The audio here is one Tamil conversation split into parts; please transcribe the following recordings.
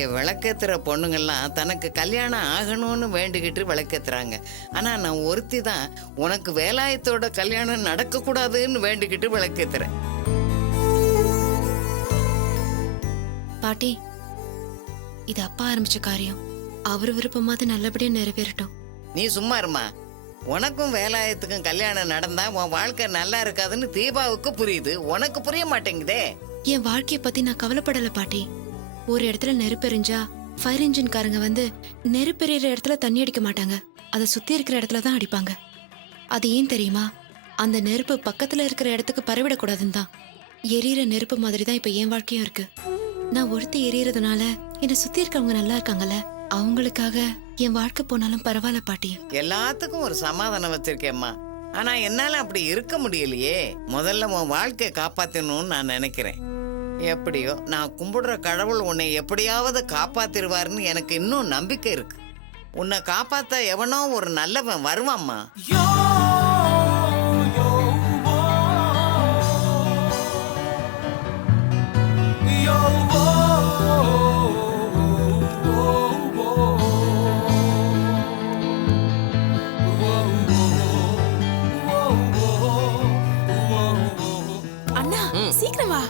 இங்கே விளக்கேற்றுற பொண்ணுங்கள்லாம் தனக்கு கல்யாணம் ஆகணும்னு வேண்டிக்கிட்டு விளக்கேற்றுறாங்க. ஆனால் நான் ஒருத்தி தான் உனக்கு வேலாயத்தோட கல்யாணம் நடக்கக்கூடாதுன்னு வேண்டிக்கிட்டு விளக்கேற்றுறேன். பாட்டி, இது அப்பா ஆரம்பிச்ச காரியம். அவர் விருப்பமாவது நல்லபடியா நிறைவேறட்டும். நீ சும்மா இருமா. உனக்கும் வேலாயத்துக்கும் கல்யாணம் நடந்தா உன் வாழ்க்கை நல்லா இருக்காதுன்னு தீபாவுக்கு புரியுது, உனக்கு புரிய மாட்டேங்குதே. என் வாழ்க்கைய பத்தி நான் கவலைப்படல பாட்டி. ஒரு இடத்துல நெருப்பெறிஞ்சா ஃபயர் இன்ஜின்காரங்க வந்து நெருப்பெறிகிற இடத்துல தண்ணி அடிக்க மாட்டாங்க, அதை சுத்தி இருக்கிற இடத்துல தான் அடிப்பாங்க. அது ஏன் தெரியுமா? அந்த நெருப்பு பக்கத்துல இருக்கிற இடத்துக்கு பரவிடக்கூடாதுன்னு தான். எரியிற நெருப்பு மாதிரி தான் இப்ப என் வாழ்க்கையும் இருக்கு. நான் ஒருத்தி எரியறதுனால என்னை சுத்தி இருக்கவங்க நல்லா இருக்காங்கல்ல, அவங்களுக்காக என் வாழ்க்கை போனாலும் பரவாயில்ல பாட்டி. எல்லாத்துக்கும் ஒரு சமாதானம் வச்சிருக்கேம்மா. ஆனா என்னால அப்படி இருக்க முடியலையே. முதல்ல உன் வாழ்க்கையை காப்பாத்தணும்னு நான் நினைக்கிறேன். எப்படியோ நான் கும்பிடுற கடவுள் உன்னை எப்படியாவது காப்பாத்திருவாருன்னு எனக்கு இன்னும் நம்பிக்கை இருக்கு. உன்னை காப்பாத்த எவனோ ஒரு நல்லவன் வருவாம்மா. அண்ணா சீக்கிரம் வா.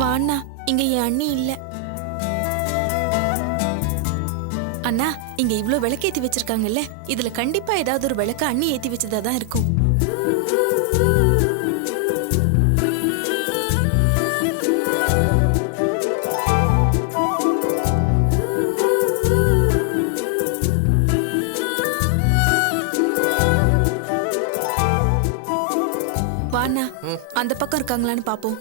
வா அண்ணா, இங்க என் அண்ணி இல்ல. அண்ணா, இங்க இவ்ளோ விளக்கேத்தி வச்சிருக்காங்கல்ல, இதுல கண்டிப்பா ஏதாவது ஒரு விளக்க அண்ணி ஏத்தி வச்சதா தான் இருக்கும். வா அண்ணா, அந்த பக்கம் இருக்காங்களான்னு பாப்போம்.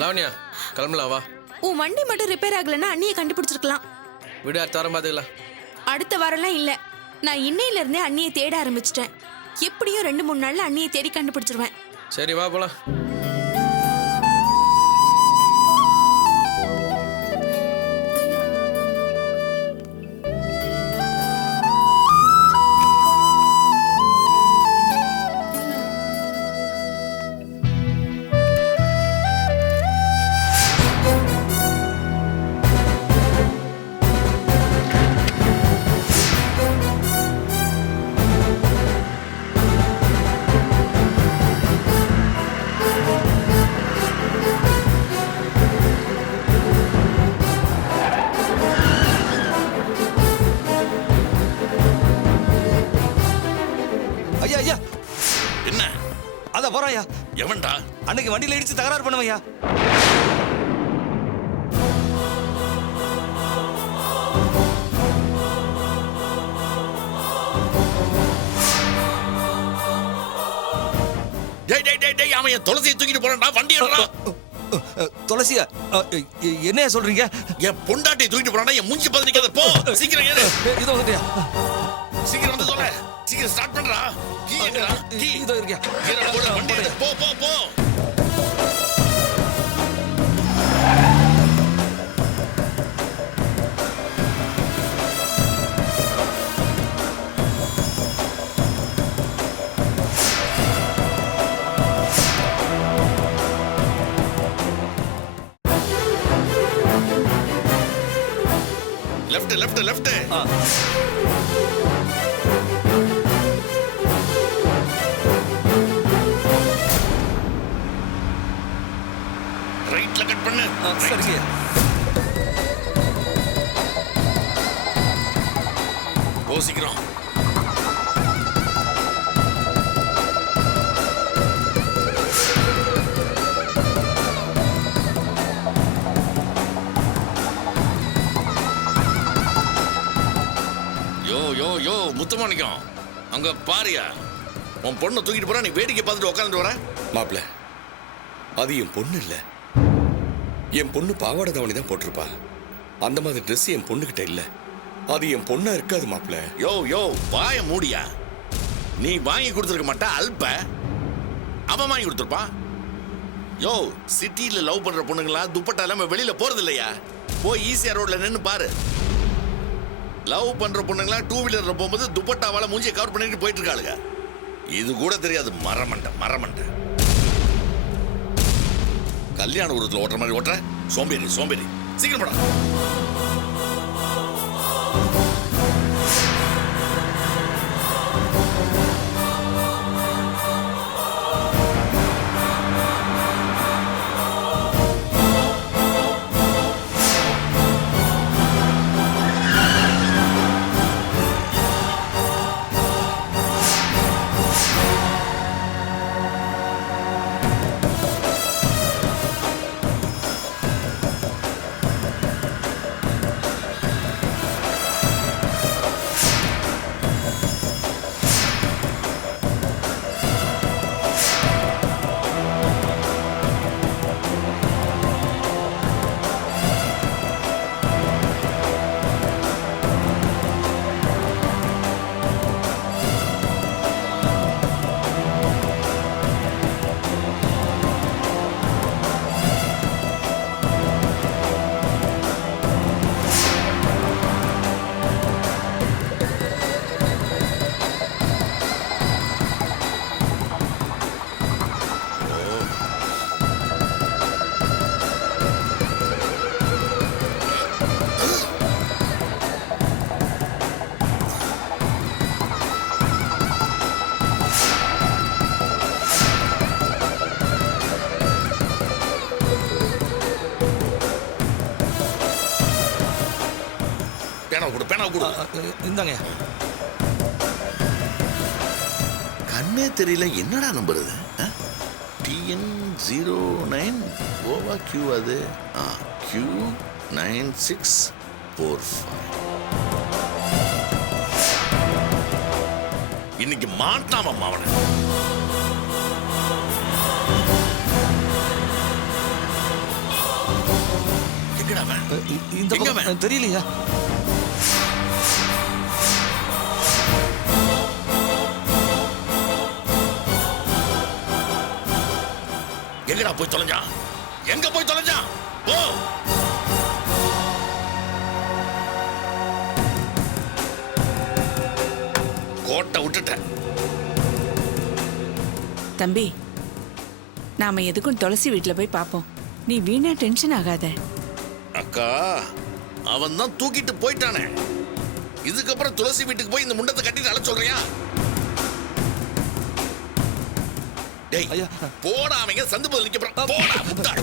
லாவண்யா, கிளம்பலாம் வா. உன் வண்டி மட்டும் ரிப்பேர் ஆகலன்னா அண்ணியை கண்டுபிடிச்சிருக்கலாம். விடு, அடுத்த வாரம் பார்த்துக்கலாம். அடுத்த வாரம்லாம் இல்ல, நான் இன்னையில இருந்தே அண்ணியை தேட ஆரம்பிச்சிட்டேன். எப்படியும் 2-3 நாள்ல அண்ணியை தேடி கண்டுபிடிச்சிருவேன். சரி வா போலாம். ஐயா ஐயா, என்ன? அத போறாயா? எவன்டா? அன்னைக்கு வண்டியில இடிச்சு தகராறு பண்ணுவையா? அவன் என் துளசியை தூக்கிட்டு போறான்டா. வண்டி எடுறா. துளசியா? என்னையா சொல்றீங்க? என் பொண்டாட்டியை தூக்கிட்டு போறான்டா. என் மூஞ்சி பார்த்து நிக்காத. போ சீக்கிரம் ஏறு. இதோ வந்துயா. சீக்கிரம் வந்து சொல்ல. சீக்கிரம் ஸ்டார்ட் பண்றா. கீ எங்கடா? கீ இதோ இருக்கியா. வண்டி எடு. போ போ போ. Left left left. ரைட்ல கட் பண்ணு. சரிங்க. போ சீக்கிரம். முத்துமாணிக்கம் அங்க பாரியா, உன் பொண்ணை தூக்கிட்டு போறா, நீ வேடிக்கை பார்த்துட்டு உட்காந்துட்டு வர. மாப்பிள்ள, அது என் பொண்ணு இல்ல. என் பொண்ணு பாவாடை தாவணி தான் போட்டிருப்பா. அந்த மாதிரி ட்ரெஸ் என் பொண்ணுகிட்ட இல்ல. அது என் பொண்ணா இருக்காது மாப்பிள்ள. யோ யோ வாய மூடியா. நீ வாங்கி கொடுத்துருக்க மாட்டா, அல்ப அவன் வாங்கி கொடுத்துருப்பான். யோ, சிட்டியில லவ் பண்ற பொண்ணுங்களா துப்பட்டா இல்லாம வெளியில போறது இல்லையா? போய் ஈஸியா ரோட்ல நின்னு பாரு. லவ் பண்ற பொண்ணுங்களா டூ வீலர்ல போகும்போது துப்பட்டாவால மூஞ்சியை கவர் பண்ணிட்டு போயிட்டு இருக்காளுங்க. இது கூட தெரியாது, மரமண்ட மரமண்ட. கல்யாண ஊரத்துல ஓட்டுற மாதிரி ஓட்டுற சோம்பேறி சோம்பேறி. சீக்கிரம் போடா. பேனா கொடு. இந்தாங்கய்யா. கண்ணே தெரியல, என்னடா நம்பர் இது? TN09 Goa Q. அது Q9645. இன்னைக்கு மாட்டாம அவனை. எங்கடா அவன்? இந்த எங்க பக்கம் அவன்? தெரியலையா? எங்கடா போய் தொலைஞ்சான்? எங்க போய் தொலைஞ்சான்? ஓ, கோட்டை விட்டுட்டேன். தம்பி, நாம எதுக்கும் துளசி வீட்டுல போய் பாப்போம். நீ வீணா டென்ஷன் ஆகாத. அக்கா, அவன் தான் தூக்கிட்டு போயிட்டானே. இதுக்கப்புறம் துளசி வீட்டுக்கு போய் இந்த முண்டத்தை கட்டிட்டு அழ சொல்றியா? டேய், ஐயா. போடா, அவங்க சந்து போது நிக்க போறான். போடா முட்டாள்.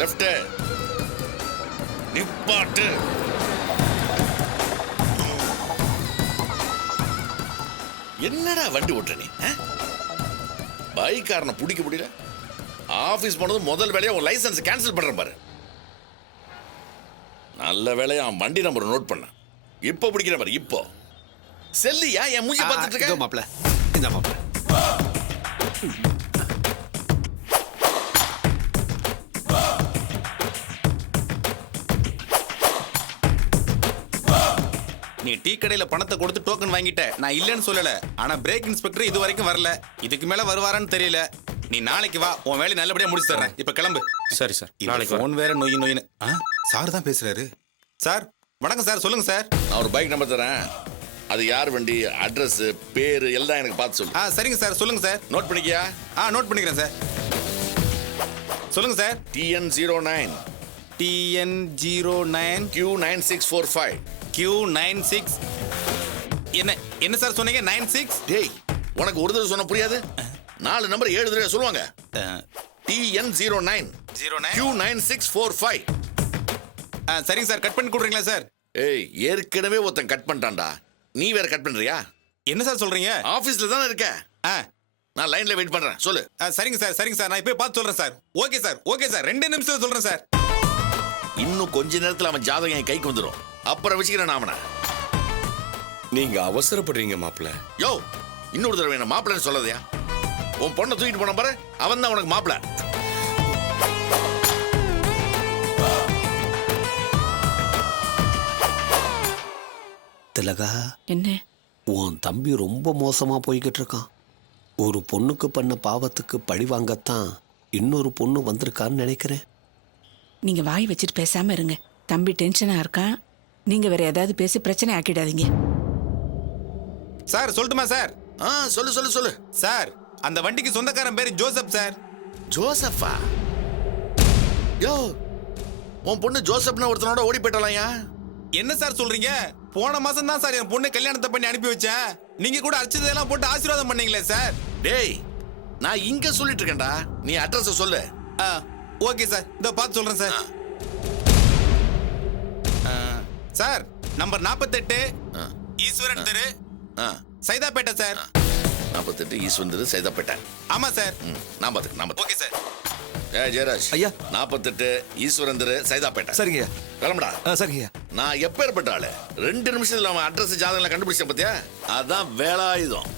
லெஃப்ட் நிப்பாட்டு. என்னடா வண்டி ஓட்டுற நீ? பைக்காரனை பிடிக்க முடியல. ஆபீஸ் போனது முதல் வேலையா உன் லைசன்ஸ் கேன்சல் பண்றேன் பாரு. நல்ல வேலையா அவன் வண்டி நம்பர் நோட் பண்ண. இப்போ பிடிக்கிற பாரு. இப்போ செல்லியா என் மூஞ்சி பார்த்துட்டு இருக்க? மாப்ள, இந்த மாப்ள. நீ டீ கடையில பணத்தை கொடுத்து டோக்கன் வாங்கிட்ட, நான் இல்லைன்னு சொல்லல. ஆனா பிரேக் இன்ஸ்பெக்டர் இது வரைக்கும் வரல. இதுக்கு மேல வருவாரான்னு தெரியல. நீ நாளைக்கு வா, உன் வேலையை நல்லபடியா முடிச்சு தர்றேன். இப்ப கிளம்பு. சரி சார், நாளைக்கு நாளைக்கு ஃபோன் வேற நொய் நொயின்னு. சார் தான் பேசுறாரு. சார் வணக்கம் சார், சொல்லுங்க சார். நான் ஒரு பைக் நம்பர் தரேன். அது யார் வண்டி, அட்ரஸ், பேரு எல்லாம் எனக்கு பார்த்து சொல்லு. சரிங்க சார், சொல்லுங்க சார். நோட் பண்ணிக்கியா? நோட் பண்ணிக்கிறேன் சார். சொல்லுங்க sir. TN09 TN09 Q9645. Q96. என்ன சார் சொன்னீங்க? 96? டேய், உனக்கு ஒரு தடவை சொன்ன புரியாது? 4 நம்பர் 7 தடவை சொல்லுவாங்க. TN09 Q9645. சரிங்க சார், கட் பண்ணி கொடுறீங்களா சார்? ஏய், ஏற்கனவே ஒருத்தன் கட் பண்ணிட்டான்டா. நீ வேற கட் பண்றியா? என்ன சார் சொல்றீங்க? ஆபீஸ்ல தானே இருக்க. நான் லைன்ல வெயிட் பண்றேன். சொல்லு. சரிங்க சார் நான் இப்போ பார்த்து சொல்றேன் சார். ஓகே சார் 2 நிமிஷத்துல சொல்றேன் சார். இன்னும் கொஞ்ச நேரத்துல அவன் ஜாதகம் என் கைக்கு வந்துடும். அப்புறம் வச்சுக்கிறேன் அவனை. நீங்க அவசரப்படுறீங்க மாப்பிள்ள. யோ, இன்னொரு தடவை என்ன மாப்பிள்ளைன்னு சொல்லாதயா. உன் பொண்ணை தூக்கிட்டு போன பாரு, அவன் தான் உனக்கு மாப்பிள்ளை. திலகா, என்ன? உன் தம்பி ரொம்ப மோசமா போய்கிட்டு இருக்கான். ஒரு பொண்ணுக்கு பண்ண பாவத்துக்கு பழி வாங்கத்தான் இன்னொரு பொண்ணு வந்திருக்கான்னு நினைக்கிறேன். நீங்க வாய் வச்சுட்டு பேசாம இருங்க. தம்பி டென்ஷனா இருக்கான். நீங்க வேற ஏதாவது பேசி பிரச்சனை ஆக்கிடாதீங்க. சார் சொல்லட்டுமா சார்? சொல்லு. சார், அந்த வண்டிக்கு சொந்தக்காரன் பேரு ஜோசப் சார். ஜோசப்பா? யோ, உன் பொண்ணு ஜோசப்னு ஒருத்தனோட ஓடி போயிட்டாலாயா? என்ன சார் சொல்றீங்க? போன மாசம் தான் சார் என் பொண்ணு கல்யாணத்தை பண்ணி அனுப்பி வச்சேன். நீங்க கூட அர்ச்சதையெல்லாம் போட்டு ஆசீர்வாதம் பண்ணீங்களே சார். டேய், நான் இங்க சொல்லிட்டு இருக்கேன்டா. நீ அட்ரஸ் சொல்லு. ஓகே சார், இதோ பார்த்து சொல்றேன் சார். சார், நம்பர் 48 ஈஸ்வரன் தெரு, சைதாப்பேட்டை சார். 48 ஈஸ்வரன் தெரு, சைதாப்பேட்டை. ஆமா சார். நான் பாத்துக்க. Okay sir. ஜெயராஜ் ஐயா. 48 ஈஸ்வரன் தெரு, சைதாப்பேட்டை. சரிங்க. கிளம்புடா. சரிங்க. நான் எப்பேற்பட்ட ஆளு? 2 நிமிஷத்துல அவன் அட்ரஸ் ஜாதகங்களை கண்டுபிடிச்ச பத்தியா? அதான் வேலாயுதம்.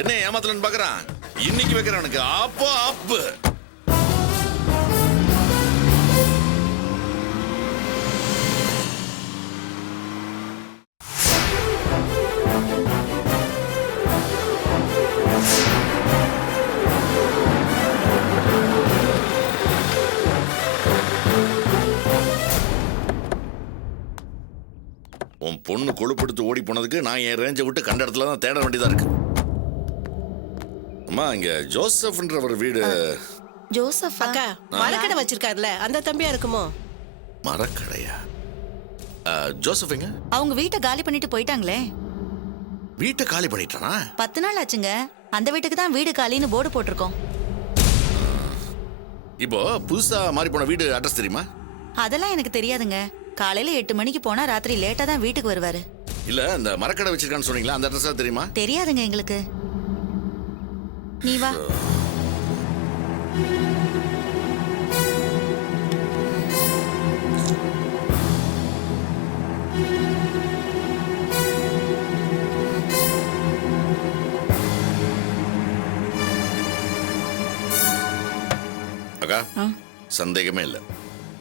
என்ன ஏமாத்தலன்னு பாக்குறான். இன்னைக்கு வைக்கிறவனுக்கு அப்போ அப்பு. உன் பொண்ணு கொழுப்படுத்து ஓடி போனதுக்கு நான் என் ரேஞ்சை விட்டு கண்ட இடத்துல தான் தேட வேண்டியதா இருக்கு. அம்மா, இங்க ஜோசப்ன்ற வீடு. ஜோசப் அக்கா மரக்கடை வச்சிருக்காருல, அந்த தம்பியா இருக்குமோ? மரக்கடையா? ஜோசப் எங்க? அவங்க வீட்டை காலி பண்ணிட்டு போயிட்டாங்களே. வீட்டை காலி பண்ணிட்டானா? 10 நாள் ஆச்சுங்க. அந்த வீட்டுக்கு தான் வீடு காலின்னு போர்டு போட்டிருக்கோம். இப்போ புதுசா மாறி போன வீடு அட்ரஸ் தெரியுமா? அதெல்லாம் எனக்கு தெரியாதுங்க. காலையில 8 மணிக்கு போனா ராத்திரி லேட்டா தான் வீட்டுக்கு வருவாரு. இல்ல, இந்த மரக்கடை வச்சிருக்கான்னு சொன்னீங்களா, அந்த அட்ரஸ் தெரியுமா? தெரியாதுங்க எங்களுக்கு. நீ வா. அக்கா, சந்தேகமே இல்ல,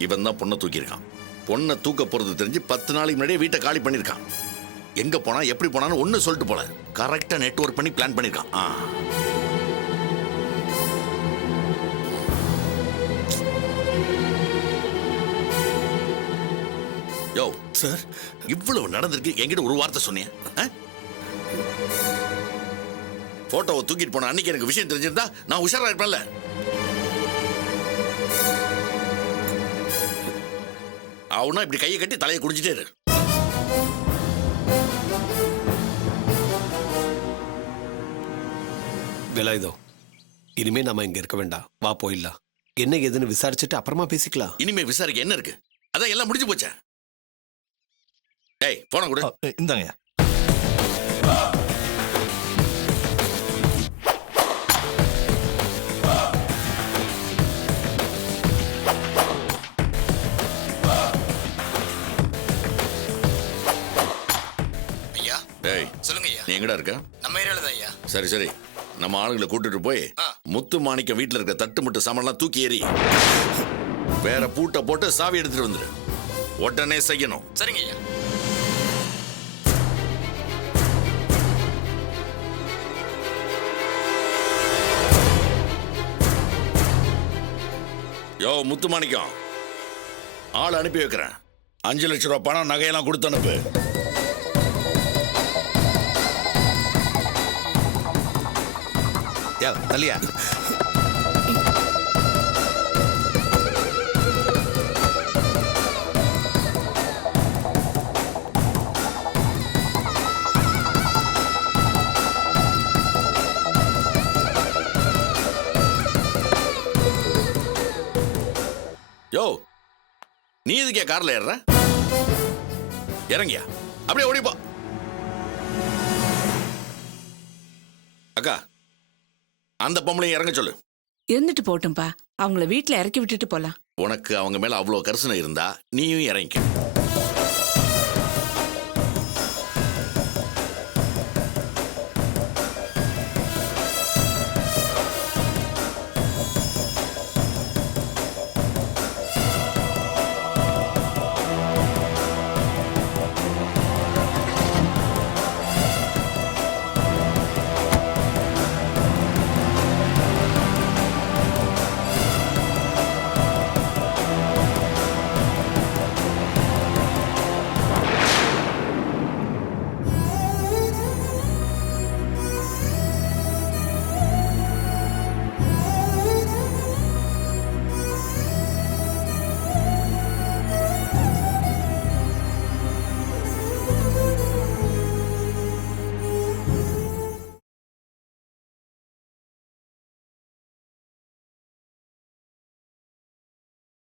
இவன் தான் பொண்ணை தூக்கியிருக்கான். பொண்ணை தூக்க போறது தெரிஞ்சு 10 நாளைக்கு முன்னாடியே வீட்டை காலி பண்ணிருக்கான். எங்க போனா எப்படி போனான்னு ஒண்ணு சொல்லிட்டு போல. கரெக்டா நெட்வொர்க் பண்ணி பிளான் பண்ணிருக்கான். யோ சார், இவ்வளவு நடந்திருக்கு, என்கிட்ட ஒரு வார்த்தை சொன்னீங்க? போட்டோவை தூக்கிட்டு போன அன்னைக்கு எனக்கு விஷயம் தெரிஞ்சிருந்தா நான் உஷாரா இருப்பேன்ல. அவனா இப்படி கையை கட்டி தலையை குடிச்சிட்டே இரு. வேலாயுதம், இனிமே நம்ம இங்க இருக்க வேண்டாம். வா போயிடலாம். என்ன ஏதுன்னு விசாரிச்சுட்டு அப்புறமா பேசிக்கலாம். இனிமே விசாரிக்க என்ன இருக்கு? அதான் எல்லாம் முடிஞ்சு போச்சா? டேய், போன கூட இந்தாங்க. சொல்லுங்க ஐயா. நீ எங்கடா இருக்க? நம்ம ஏரியால தான் ஐயா. சரி, நம்ம ஆளுங்களை கூட்டிட்டு போய் முத்து மாணிக்க வீட்டுல இருக்க தட்டு முட்டு சாமான்லாம் தூக்கி ஏறி வேற பூட்டை போட்டு சாவி எடுத்துட்டு வந்துரு. உடனே செய்யணும். சரிங்க ஐயா. யோ முத்து மாணிக்கம், ஆள் அனுப்பி வைக்கிறேன். 5 லட்சம் ரூபாய் பணம் நகையெல்லாம் கொடுத்து அனுப்பு. தலியா? யோ, நீ இதுக்கே கார்ல ஏறுற? இறங்கியா, அப்படியே ஓடிப்போ. அக்கா, அந்த பொம்பளையும் இறங்க சொல்லு. இருந்துட்டு போட்டும்பா, அவங்கள வீட்டுல இறக்கி விட்டுட்டு போலாம். உனக்கு அவங்க மேல அவ்வளோ கரிசனை இருந்தா நீயும் இறங்கிக்க.